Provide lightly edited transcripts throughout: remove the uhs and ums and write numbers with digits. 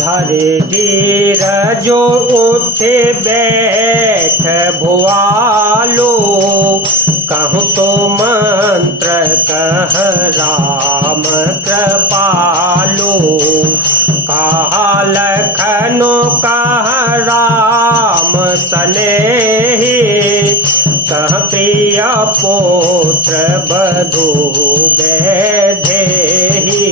धरे वीर जो उठे बैठ भुआलो, कहूँ तो मंत्र कह राम कृपालो। कहा लखनो कह राम सनेही, कह प्रिय पुत्र बधू बैधेही।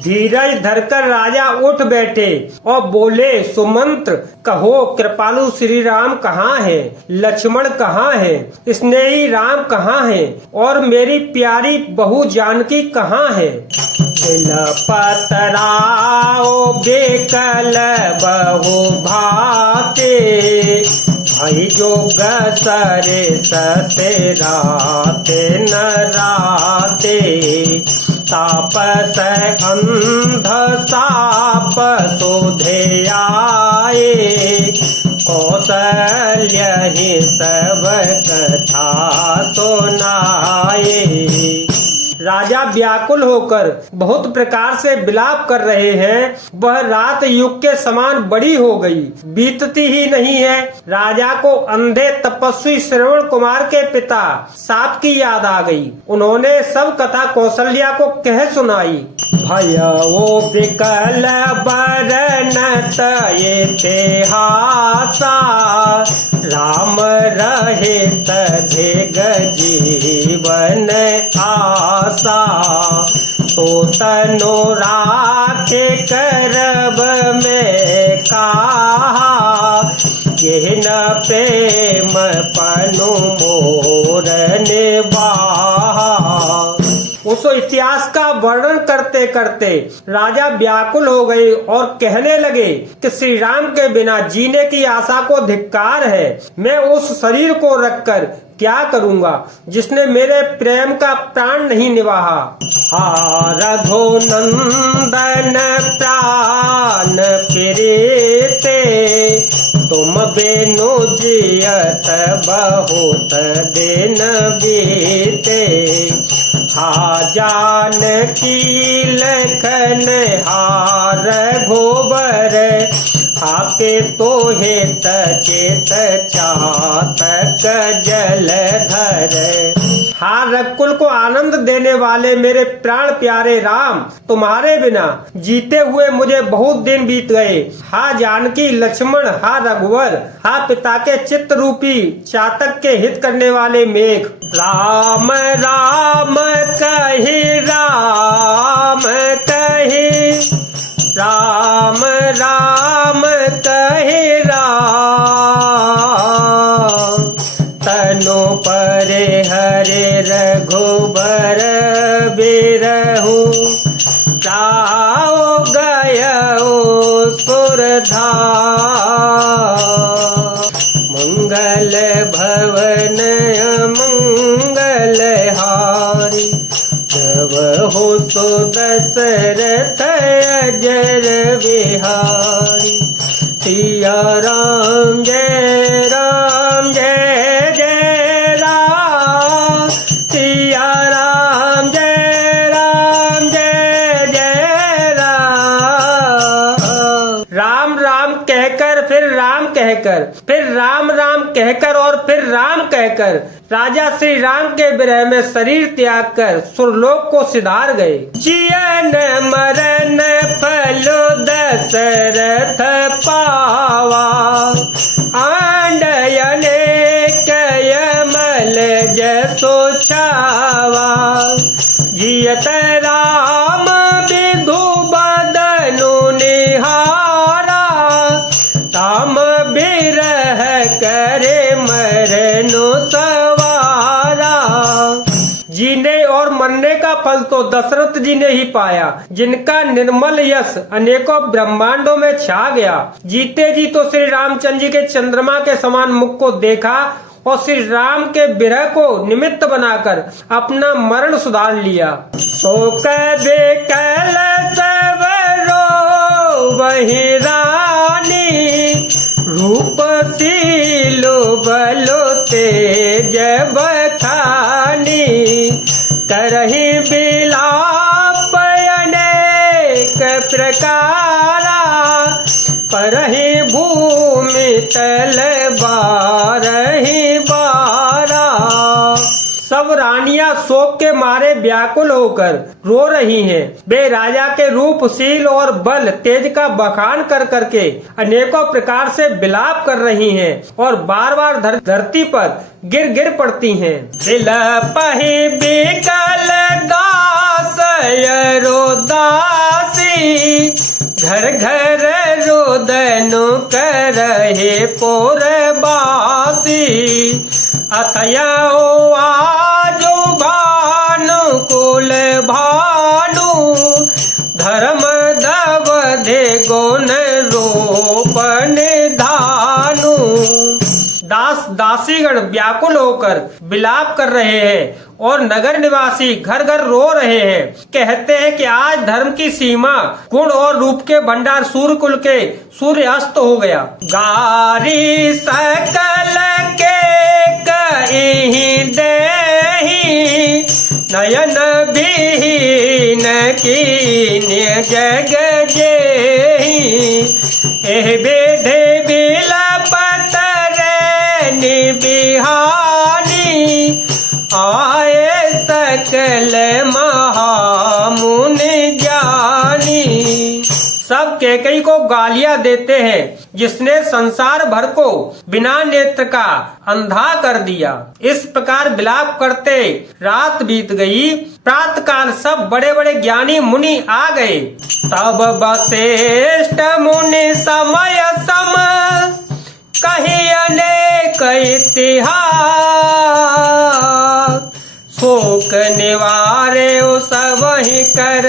धीरज धरकर राजा उठ बैठे और बोले, सुमंत्र कहो कृपालु श्री राम कहाँ है, लक्ष्मण कहाँ है, स्नेही राम कहाँ है और मेरी प्यारी बहू जानकी कहाँ है। दिल पतराओ बेकल बहु भाते, भाई जोग सरे सते राते न राते। तापस अंध साप शोधे आए, कौशल्य ही सब कथा सुनाए। राजा व्याकुल होकर बहुत प्रकार से विलाप कर रहे हैं। वह रात युग के समान बड़ी हो गई, बीतती ही नहीं है। राजा को अंधे तपस्वी श्रवण कुमार के पिता साप की याद आ गई। उन्होंने सब कथा कौशल्या को कह सुनाई। भय वो विकल बरनत ये थे हासा, राम रहे तधेग जीवन आसा। तो तनो राखे करब में कहा, यह न प्रेम पनु मोर निभाहा। उस इतिहास का वर्णन करते करते राजा व्याकुल हो गए और कहने लगे कि श्री राम के बिना जीने की आशा को धिक्कार है। मैं उस शरीर को रखकर क्या करूँगा जिसने मेरे प्रेम का प्राण नहीं निभाहा। हा रघुनंदन प्राण प्रीते, तुम बेनु जियत बहुत दिन बीते। हा जानकी लखन हार घोबर, आपे तो हेत चेत चातक जलधर। हा रघुकुल को आनंद देने वाले मेरे प्राण प्यारे राम, तुम्हारे बिना जीते हुए मुझे बहुत दिन बीत गए। हा जानकी लक्ष्मण, हा रघुवर, हा पिता के चित्त रूपी चातक के हित करने वाले मेघ। राम राम कही राम कही, राम राम कहे राम। तनो परे हरे रघुबर बिरहु, जाओ गयो सुरधा। मंगल भवन मंगल हारी, जब हो तो दशरथ अजर बिहारी। सिया राम जय राम जय जय राम, सिया राम जय राम जय जय राम। राम राम कहकर फिर राम कहकर, फिर राम राम कहकर और फिर राम कहकर राजा श्री राम के विरह में शरीर त्याग कर सुरलोक को सिधार गए। जियन मरण फलो दशरथ पावा, आंडयने कयमल जसो छावा। जियत राम विधु बदनु निहारा, ताम बिरह करे मरनु सवारा। जीने और मरने का फल तो दशरथ जी ने ही पाया, जिनका निर्मल यश अनेकों ब्रह्मांडों में छा गया। जीते जी तो श्री रामचंद्र जी के चंद्रमा के समान मुख को देखा और श्री राम के विरह को निमित्त बनाकर अपना मरण सुधार लिया। शोक बेकल सबरो वही रानी, रूप सीलो बलो तेज बखानी। करही बिलाप अनेक प्रकारा, परहि भूमि तल बारहि बारा। सब रानियां शोक के मारे व्याकुल होकर रो रही हैं। वे राजा के रूप, शील और बल तेज का बखान कर करके अनेकों प्रकार से विलाप कर रही हैं और बार बार धरती पर गिर गिर पड़ती हैं। बिलपहि बिकल दास रोदासी, घर घर रोदनु करहे पुरबासी। अतयौ आजो भानु कुल भानु, धर्म दवधे गुण रोपन धानु। दास दासीगण व्याकुल होकर विलाप कर रहे हैं और नगर निवासी घर घर रो रहे हैं। कहते हैं कि आज धर्म की सीमा, गुण और रूप के भंडार सूर्य कुल के सूर्य अस्त हो गया। गारी सकल के कहीं देही, नयन विहीन कीन्य जग जेहि। एह बेढ़े बिलपत निबिहानी, आए सकल महामुनि ज्ञानी। सब कैकेयी को गालियां देते हैं, जिसने संसार भर को बिना नेत्र का अंधा कर दिया। इस प्रकार विलाप करते रात बीत गई। प्रातः काल सब बड़े बड़े ज्ञानी मुनि आ गए। तब वशिष्ठ मुनि समय सम कही अनेक इतिहास, शोक निवारे सब ही कर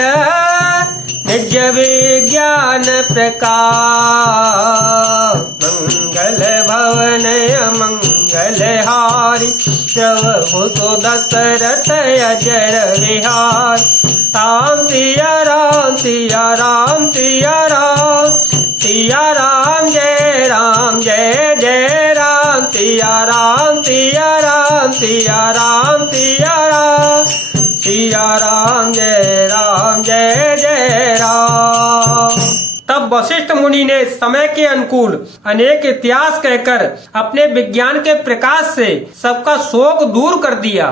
निज विज्ञान प्रकाश। मंगल भवन अमंगल हारी, प्रभु सो दशरथ अजर विहार। राम सिया राम सिया राम सिया राम, सिया राम जय राम जय जय राम। सिया राम सिया राम सिया राम सिया राम, सिया राम जय जय राम। तब वशिष्ठ मुनि ने समय के अनुकूल अनेक इतिहास कहकर अपने विज्ञान के प्रकाश से सबका शोक दूर कर दिया।